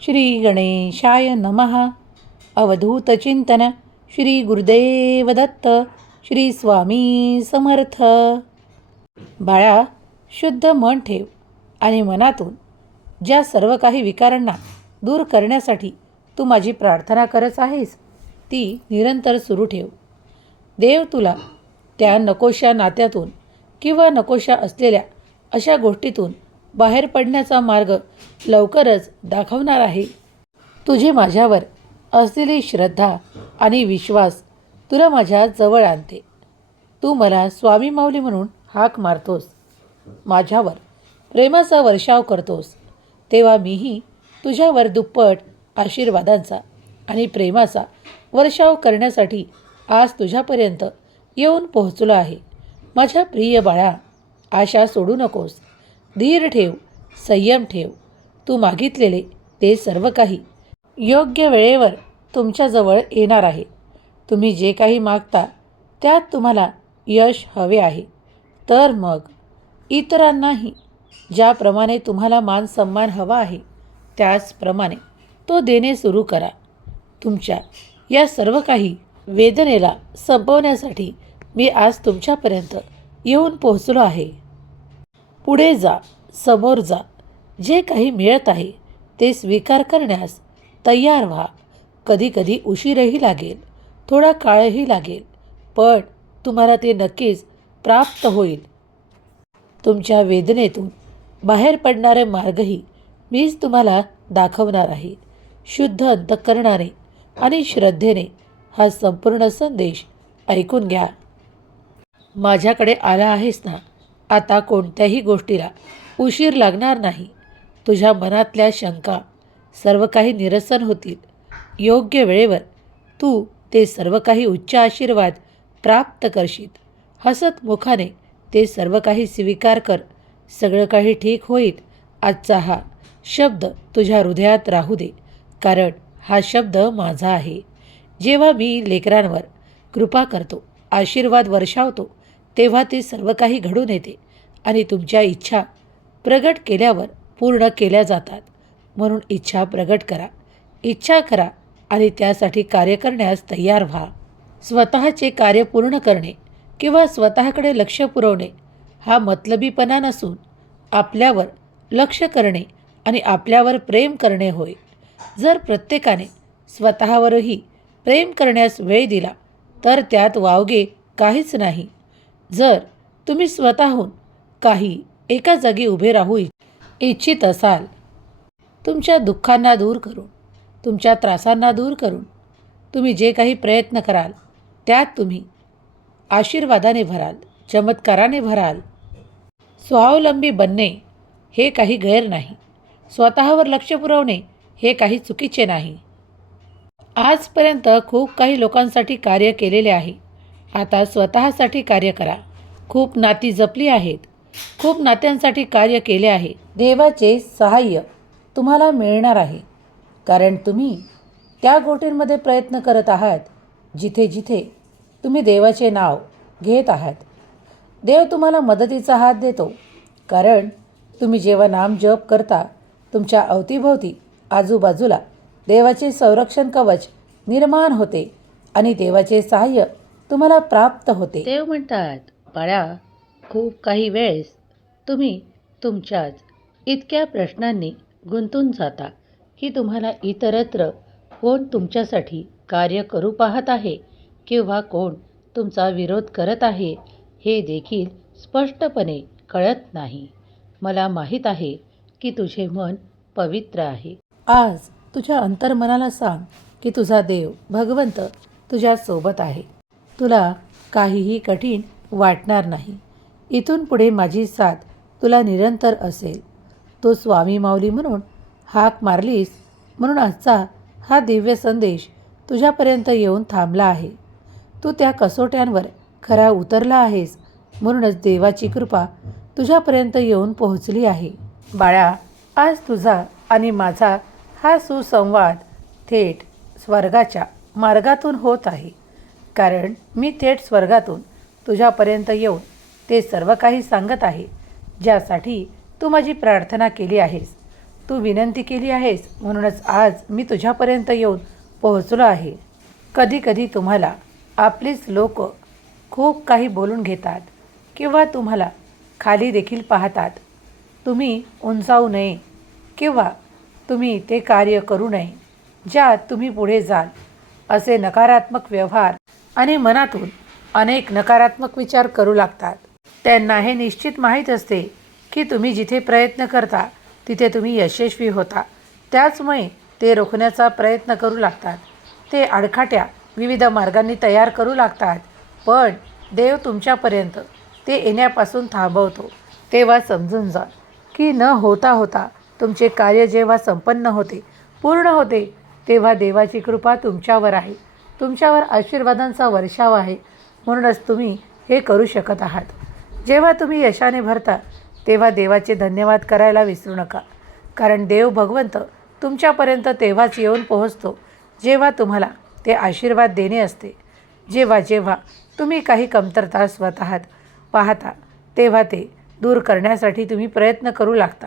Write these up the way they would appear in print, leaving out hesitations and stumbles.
श्री गणेशाय नमः. अवधूत चिंतन श्री गुरुदेव दत्त. श्री स्वामी समर्थ. बाळा, शुद्ध मन ठेव आणि मनातून ज्या सर्व काही विकारांना दूर करण्यासाठी तू माझी प्रार्थना करत आहेस ती निरंतर सुरू ठेव. देव तुला त्या नकोशा नात्यातून किंवा नकोशा असलेल्या अशा गोष्टीतून बाहेर पडण्याचा मार्ग लवकरच दाखवणार आहे. तुझी माझ्यावर असलेली श्रद्धा आणि विश्वास तुला माझ्या जवळ आणते. तू मला स्वामी माऊली म्हणून हाक मारतोस, माझ्यावर प्रेमाचा वर्षाव करतोस, तेव्हा मीही तुझ्यावर दुप्पट आशीर्वादांचा आणि प्रेमाचा वर्षाव करण्यासाठी आज तुझ्यापर्यंत येऊन पोहोचलो आहे. माझ्या प्रिय बाळा, आशा सोडू नकोस. धीर ठेव, संयम ठेव. तू मागितलेले ते सर्व काही योग्य वेळेवर तुमच्याजवळ येणार आहे. तुम्ही जे काही मागता त्यात तुम्हाला यश हवे आहे, तर मग इतरांनाही ज्याप्रमाणे तुम्हाला मान सन्मान हवा आहे त्याचप्रमाणे तो देणे सुरू करा. तुमच्या या सर्व काही वेदनेला संपवण्यासाठी मी आज तुमच्यापर्यंत येऊन पोहोचलो आहे. पुढे जा, समोर जा. जे काही मिळत आहे ते स्वीकार करण्यास तयार व्हा. कधीकधी उशीरही लागेल, थोडा काळही लागेल, पण तुम्हाला ते नक्कीच प्राप्त होईल. तुमच्या वेदनेतून बाहेर पडणारे मार्गही मीच तुम्हाला दाखवणार आहे. शुद्ध अंतःकरणाने आणि श्रद्धेने हा संपूर्ण संदेश ऐकून घ्या. माझ्याकडे आला आहेस ना, आता कोणत्याही गोष्टीला उशीर लागणार नाही. तुझ्या मनातल्या शंका सर्व काही निरसन होतील. योग्य वेळेवर तू ते सर्व काही उच्च आशीर्वाद प्राप्त करशील. हसत मुखाने ते सर्व काही स्वीकार कर. सगळं काही ठीक होईल. आजचा हा शब्द तुझ्या हृदयात राहू दे, कारण हा शब्द माझा आहे. जेव्हा मी लेकरांवर कृपा करतो, आशीर्वाद वर्षावतो, तेव्हा ते सर्व काही घडून येते आणि तुमच्या इच्छा प्रगट केल्यावर पूर्ण केल्या जातात. म्हणून इच्छा प्रगट करा, इच्छा करा आणि त्यासाठी कार्य करण्यास तयार व्हा. स्वतःचे कार्य पूर्ण करणे किंवा स्वतःकडे लक्ष पुरवणे हा मतलबीपणा नसून आपल्यावर लक्ष करणे आणि आपल्यावर प्रेम करणे होय. जर प्रत्येकाने स्वतःवरही प्रेम करण्यास वेळ दिला तर त्यात वावगे काहीच नाही. जर तुम्ही स्वतःहून काही एका जागी उभे राहू इच्छित असाल, तुमच्या दुःखांना दूर करून, तुमच्या त्रासांना दूर करून तुम्ही जे काही प्रयत्न कराल त्यात तुम्ही आशीर्वादाने भराल, चमत्काराने भराल. स्वावलंबी बनणे हे काही गैर नाही. स्वतःवर लक्ष पुरवणे हे काही चुकीचे नाही. आजपर्यंत खूप काही लोकांसाठी कार्य केलेले आहे. आता स्वतःसाठी कार्य करा. खूप नाती जपली आहेत, खूप नात्यांसाठी कार्य केले आहे. देवाचे सहाय्य तुम्हाला मिळणार आहे, कारण तुम्ही त्या गोष्टींमध्ये प्रयत्न करत आहात जिथे जिथे तुम्ही देवाचे नाव घेत आहात. देव तुम्हाला मदतीचा हात देतो, कारण तुम्ही जेव्हा नाम जप करता तुमच्या अवतीभोवती आजूबाजूला देवाचे संरक्षण कवच निर्माण होते आणि देवाचे सहाय्य तुम्हाला प्राप्त होते. देव म्हणतात, बाळा, खूप काही वेळेस तुम्ही तुमच्याच इतक्या प्रश्नांनी गुंतून जाता की तुम्हाला इतरत्र कोण तुमच्यासाठी कार्य करू पाहत आहे किंवा कोण तुमचा विरोध करत आहे हे देखील स्पष्टपणे कळत नाही. मला माहीत आहे की तुझे मन पवित्र आहे. आज तुझ्या अंतर्मनाला सांग की तुझा देव भगवंत तुझ्या सोबत आहे. तुला काहीही कठीण वाटणार नाही. इथून पुढे माझी साथ तुला निरंतर असेल. तू स्वामी माऊली म्हणून हाक मारलीस म्हणून आजचा हा दिव्य संदेश तुझ्यापर्यंत येऊन थांबला आहे. तू त्या कसोट्यांवर खरा उतरला आहेस, म्हणूनच देवाची कृपा तुझ्यापर्यंत येऊन पोहोचली आहे. बाळा, आज तुझा आणि माझा हा सुसंवाद थेट स्वर्गाच्या मार्गातून होत आहे, कारण मी थेट स्वर्गातून तुझ्यापर्यंत येऊन ते सर्व काही सांगत आहे ज्यासाठी तू माझी प्रार्थना केली आहेस. तू विनंती केली आहेस म्हणूनच आज मी तुझ्यापर्यंत येऊन पोहोचलो आहे. कधी कधी तुम्हाला आपलीच लोक खूप काही बोलून घेतात किंवा तुम्हाला खाली देखील पाहतात. तुम्ही उंचावू नये किंवा तुम्ही ते कार्य करू नये ज्यात तुम्ही पुढे जाल असे नकारात्मक व्यवहार आणि मनातून अनेक नकारात्मक विचार करू लागतात. त्यांना हे निश्चित माहीत असते की तुम्ही जिथे प्रयत्न करता तिथे तुम्ही यशस्वी होता. त्याचमुळे ते रोखण्याचा प्रयत्न करू लागतात. ते आडखाट्या विविध मार्गांनी तयार करू लागतात. पण देव तुमच्यापर्यंत ते येण्यापासून थांबवतो. तेव्हा समजून जा की न होता होता तुमचे कार्य जेव्हा संपन्न होते, पूर्ण होते, तेव्हा देवाची कृपा तुमच्यावर आहे. तुमच्यावर आशीर्वादांचा वर्षाव आहे. म्हणूनच तुम्ही हे करू शकत आहात. जेव्हा तुम्ही यशाने भरता तेव्हा देवाचे धन्यवाद करायला विसरू नका. कारण देव भगवंत तुमच्यापर्यंत तेव्हाच येऊन पोहोचतो जेव्हा तुम्हाला ते आशीर्वाद देणे असते. जेव्हा जेव्हा तुम्ही काही कमतरता स्वतःत पाहता तेव्हा ते दूर करण्यासाठी तुम्ही प्रयत्न करू लागता.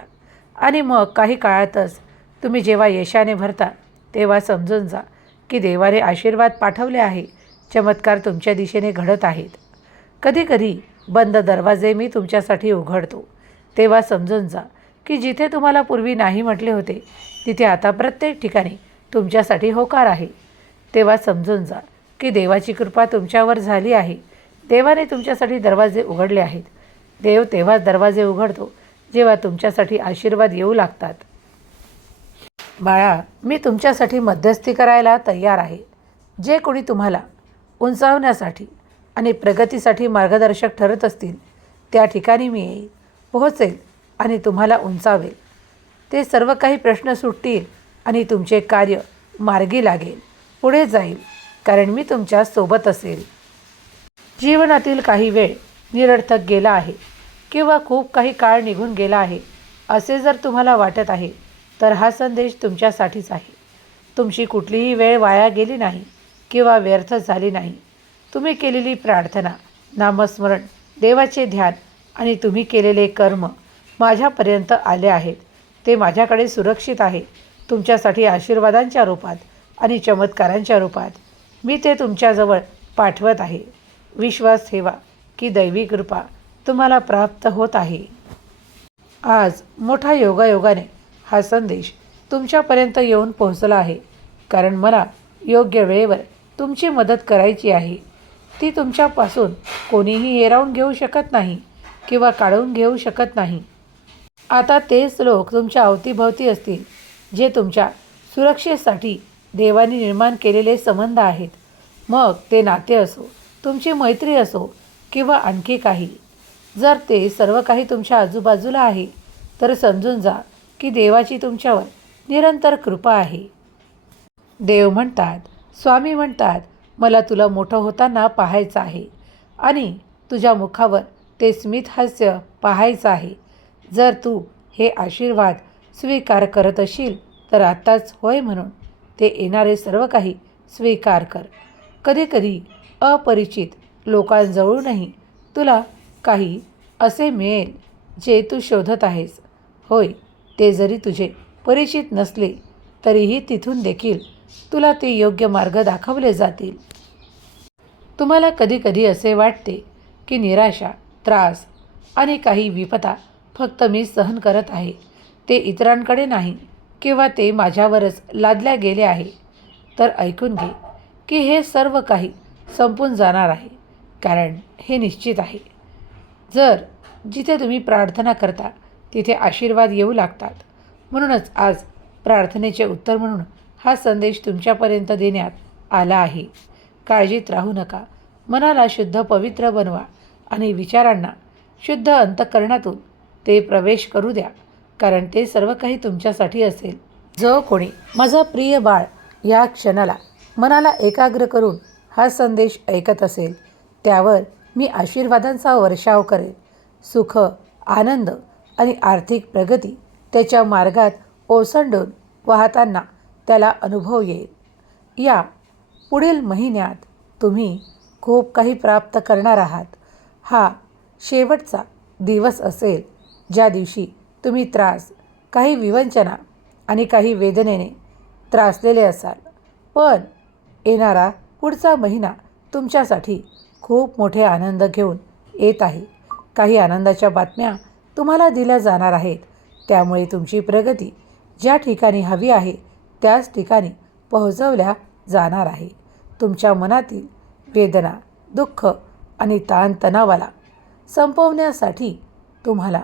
आणि मग काही काळातच तुम्ही जेव्हा यशाने भरता तेव्हा समजून जा की देवाने आशीर्वाद पाठवले आहे. चमत्कार तुमच्या दिशेने घडत आहेत. कधीकधी बंद दरवाजे मी तुमच्यासाठी उघडतो. तेव्हा समजून जा की जिथे तुम्हाला पूर्वी नाही म्हटले होते तिथे आता प्रत्येक ठिकाणी तुमच्यासाठी होकार आहे. तेव्हा समजून जा की देवाची कृपा तुमच्यावर झाली आहे. देवाने तुमच्यासाठी दरवाजे उघडले आहेत. देव तेव्हाच दरवाजे उघडतो जेव्हा तुमच्यासाठी आशीर्वाद येऊ लागतात. बाळा, मी तुमच्यासाठी मध्यस्थी करायला तयार आहे. जे कोणी तुम्हाला उंचावण्यासाठी आणि प्रगतीसाठी मार्गदर्शक ठरत असतील त्या ठिकाणी मी येईल, पोहोचेल आणि तुम्हाला उंचावेल. ते सर्व काही प्रश्न सुटतील आणि तुमचे कार्य मार्गी लागेल, पुढे जाईल. कारण मी तुमच्या सोबत असेल. जीवनातील काही वेळ निरर्थक गेला आहे किंवा खूप काही काळ निघून गेला आहे असे जर तुम्हाला वाटत आहे तर हा संदेश तुमच्यासाठीच आहे. तुमची कुठलीही वेळ वाया गेली नाही किंवा व्यर्थ झाली नाही. तुम्ही केलेली प्रार्थना, नामस्मरण, देवाचे ध्यान आणि तुम्ही केलेले कर्म माझ्यापर्यंत आले आहेत. ते माझ्याकडे सुरक्षित आहे. तुमच्यासाठी आशीर्वादांच्या रूपात आणि चमत्कारांच्या रूपात मी ते तुमच्याजवळ पाठवत आहे. विश्वास ठेवा की दैवी कृपा तुम्हाला प्राप्त होत आहे. आज मोठा योगायोगाने हा संदेश तुमच्यापर्यंत येऊन पोहोचला आहे. कारण मला योग्य वेळेवर तुमची मदत करायची आहे. ती तुमच्यापासून कोणीही हिरावून घेऊ शकत नाही किंवा काढून घेऊ शकत नाही. आता तेच लोक तुमच्या अवतीभवती असतील जे तुमच्या सुरक्षेसाठी देवाने निर्माण केलेले संबंध आहेत. मग ते नाते असो, तुमची मैत्री असो किंवा आणखी काही. जर ते सर्व काही तुमच्या आजूबाजूला आहे तर समजून जा की देवाची तुमच्यावर निरंतर कृपा आहे. देव म्हणतात, स्वामी म्हणतात, मला तुला मोठं होताना पाहायचं आहे आणि तुझ्या मुखावर ते स्मित हास्य पाहायचं आहे. जर तू हे आशीर्वाद स्वीकार करत असशील तर आत्ताच होय म्हणून ते येणारे सर्व काही स्वीकार कर. कधीकधी अपरिचित लोकांजवळूनही तुला काही असे मिळेल जे तू शोधत आहेस. होय, ते जरी तुझे परिचित नसले तरीही तिथून देखील तुला ते योग्य मार्ग दाखवले जातील. तुम्हाला कधीकधी असे वाटते की निराशा, त्रास आणि काही विपदा फक्त मी सहन करत आहे, ते इतरांकडे नाही किंवा ते माझ्यावरच लादल्या गेले आहे. तर ऐकून घे की हे सर्व काही संपून जाणार आहे. कारण हे निश्चित आहे. जर जिथे तुम्ही प्रार्थना करता तिथे आशीर्वाद येऊ लागतात. म्हणूनच आज प्रार्थनेचे उत्तर म्हणून हा संदेश तुमच्यापर्यंत देण्यात आला आहे. काळजीत राहू नका. मनाला शुद्ध पवित्र बनवा आणि विचारांना शुद्ध अंतःकरणातून ते प्रवेश करू द्या. कारण ते सर्व काही तुमच्यासाठी असेल. जो कोणी माझा प्रिय बाळ या क्षणाला मनाला एकाग्र करून हा संदेश ऐकत असेल त्यावर मी आशीर्वादांचा वर्षाव करेन. सुख, आनंद आणि आर्थिक प्रगती त्याच्या मार्गात ओसंडून वाहताना त्याला अनुभव येईल. या पुढील महिन्यात तुम्ही खूप काही प्राप्त करणार आहात. हा शेवटचा दिवस असेल ज्या दिवशी तुम्ही त्रास, काही विवंचना आणि काही वेदनेने त्रासलेले असाल. पण येणारा पुढचा महिना तुमच्यासाठी खूप मोठे आनंद घेऊन येत आहे. काही आनंदाच्या बातम्या तुम्हाला दिल्या जाणार आहेत. त्यामुळे तुमची प्रगती ज्या ठिकाणी हवी आहे त्याच ठिकाणी पोहोचवल्या जाणार आहे. तुमच्या मनातील वेदना, दुःख आणि ताणतणावाला संपवण्यासाठी, तुम्हाला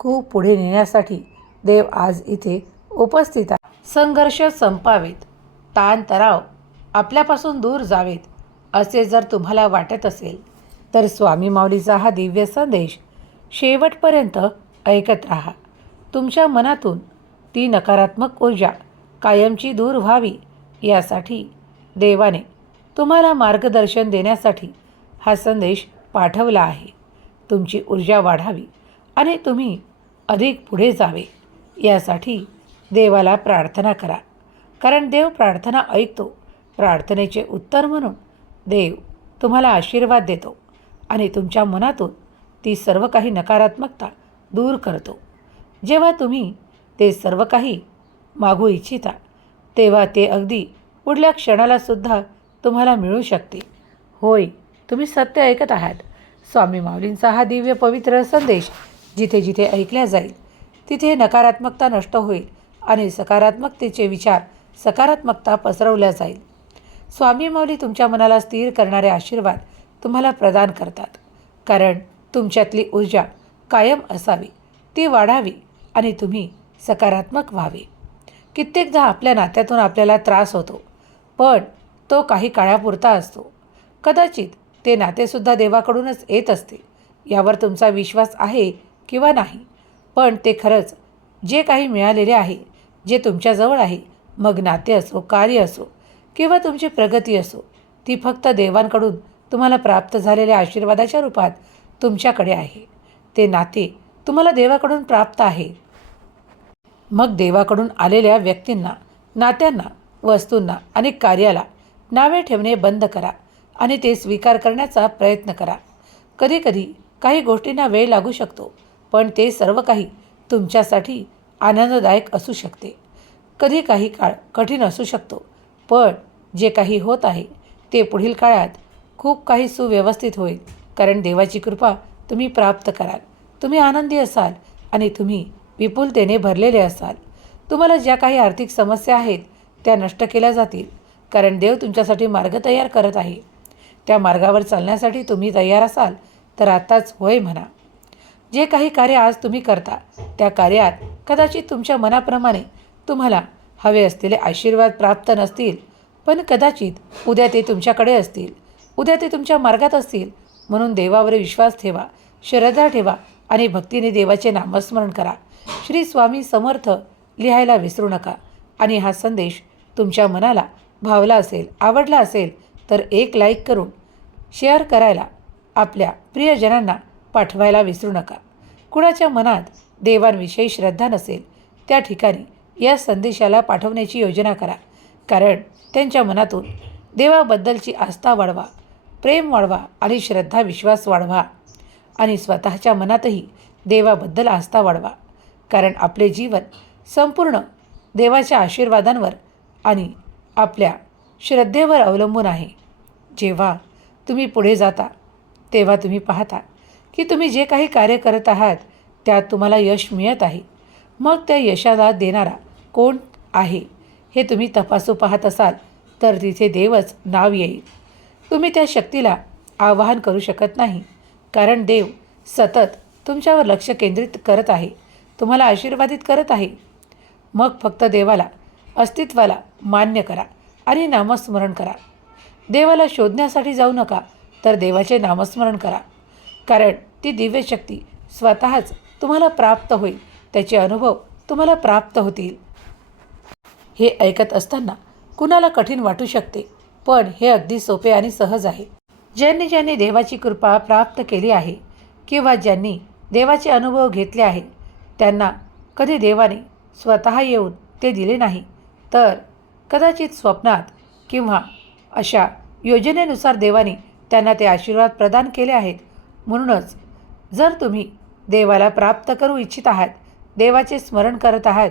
खूप पुढे नेण्यासाठी देव आज इथे उपस्थित आहे. संघर्ष संपावेत, ताणतणाव आपल्यापासून दूर जावेत असे जर तुम्हाला वाटत असेल तर स्वामी माऊलीचा हा दिव्य संदेश शेवटपर्यंत ऐकत राहा. तुमच्या मनातून ती नकारात्मक ऊर्जा कायमची दूर व्हावी यासाठी देवाने तुम्हाला मार्गदर्शन देण्यासाठी हा संदेश पाठवला आहे. तुमची ऊर्जा वाढावी आणि तुम्ही अधिक पुढे जावे यासाठी देवाला प्रार्थना करा. कारण देव प्रार्थना ऐकतो. प्रार्थनेचे उत्तर म्हणून देव तुम्हाला आशीर्वाद देतो आणि तुमच्या मनातून ती सर्व काही नकारात्मकता दूर करतो. जेव्हा तुम्ही ते सर्व काही मागू इच्छिता तेव्हा ते अगदी पुढल्या क्षणालासुद्धा तुम्हाला मिळू शकते. होय, तुम्ही सत्य ऐकत आहात. स्वामी माऊलींचा हा दिव्य पवित्र संदेश जिथे जिथे ऐकला जाईल तिथे नकारात्मकता नष्ट होईल आणि सकारात्मकतेचे विचार, सकारात्मकता पसरवल्या जाईल. स्वामी माऊली तुमच्या मनाला स्थिर करणारे आशीर्वाद तुम्हाला प्रदान करतात. कारण तुमच्यातली ऊर्जा कायम असावी, ती वाढावी आणि तुम्ही सकारात्मक व्हावे. कित्येकदा आपल्या नात्यातून आपल्याला त्रास होतो, पण तो काही काळापुरता असतो. कदाचित ते नातेसुद्धा देवाकडूनच येत असते. यावर तुमचा विश्वास आहे किंवा नाही, पण ते खरंच जे काही मिळालेले आहे, जे तुमच्याजवळ आहे, मग नाते असो, कार्य असो किंवा तुमची प्रगती असो, ती फक्त देवांकडून तुम्हाला प्राप्त झालेल्या आशीर्वादाच्या रूपात तुमच्याकडे आहे. ते नाते तुम्हाला देवाकडून प्राप्त आहे. मग देवाकडून आलेल्या व्यक्तींना, नात्यांना, वस्तूंना आणि कार्याला नावे ठेवणे बंद करा आणि ते स्वीकार करण्याचा प्रयत्न करा. कधीकधी काही गोष्टींना वेळ लागू शकतो, पण ते सर्व काही तुमच्यासाठी आनंददायक असू शकते. कधी काही काळ कठीण असू शकतो, पण जे काही होत आहे ते पुढील काळात खूप काही सुव्यवस्थित होईल. कारण देवाची कृपा तुम्ही प्राप्त कराल. तुम्ही आनंदी असाल आणि तुम्ही विपुलतेने भरलेले असाल. तुम्हाला ज्या काही आर्थिक समस्या आहेत त्या नष्ट केल्या जातील. कारण देव तुमच्यासाठी मार्ग तयार करत आहे. त्या मार्गावर चालण्यासाठी तुम्ही तयार असाल तर आताच होय म्हणा. जे काही कार्य आज तुम्ही करता त्या कार्यात कदाचित तुमच्या मनाप्रमाणे तुम्हाला हवे असलेले आशीर्वाद प्राप्त नसतील, पण कदाचित उद्या ते तुमच्याकडे असतील, उद्या ते तुमच्या मार्गात असतील. म्हणून देवावर विश्वास ठेवा, श्रद्धा ठेवा आणि भक्तीने देवाचे नामस्मरण करा. श्री स्वामी समर्थ लिहायला विसरू नका. आणि हा संदेश तुमच्या मनाला भावला असेल, आवडला असेल तर एक लाईक करून शेअर करायला, आपल्या प्रियजनांना पाठवायला विसरू नका. कुणाच्या मनात देवांविषयी श्रद्धा नसेल त्या ठिकाणी या संदेशाला पाठवण्याची योजना करा. कारण त्यांच्या मनातून देवाबद्दलची आस्था वाढवा, प्रेम वाढवा आणि श्रद्धा विश्वास वाढवा. आणि स्वतःच्या मनातही देवाबद्दल आस्था वाढवा. कारण आपले जीवन संपूर्ण देवाच्या आशीर्वादांवर आणि आपल्या श्रद्धेवर अवलंबून आहे. जेव्हा तुम्ही पुढे जाता तेव्हा तुम्ही पाहता की तुम्ही जे काही कार्य करत आहात त्यात तुम्हाला यश मिळत आहे. मग त्या यशाला देणारा कोण आहे हे तुम्ही तपासू पाहत असाल तर तिथे देवच नाव येईल. तुम्ही त्या शक्तीला आवाहन करू शकत नाही. कारण देव सतत तुमच्यावर लक्ष केंद्रित करत आहे, तुम्हाला आशीर्वादित करत आहे. मग फक्त देवाला, अस्तित्वाला मान्य करा आणि नामस्मरण करा. देवाला शोधण्यासाठी जाऊ नका, तर देवाचे नामस्मरण करा. कारण ती दिव्य शक्ती स्वतःच तुम्हाला प्राप्त होईल, त्याचे अनुभव तुम्हाला प्राप्त होतील. हे ऐकत असताना कुणाला कठीण वाटू शकते, पण हे अगदी सोपे आणि सहज आहे. ज्यांनी ज्यांनी देवाची कृपा प्राप्त केली आहे किंवा ज्यांनी देवाचे अनुभव घेतले आहे त्यांना कधी देवाने स्वतः येऊन ते दिले नाही, तर कदाचित स्वप्नात किंवा अशा योजनेनुसार देवाने त्यांना ते आशीर्वाद प्रदान केले आहेत. म्हणूनच जर तुम्ही देवाला प्राप्त करू इच्छित आहात, देवाचे स्मरण करत आहात,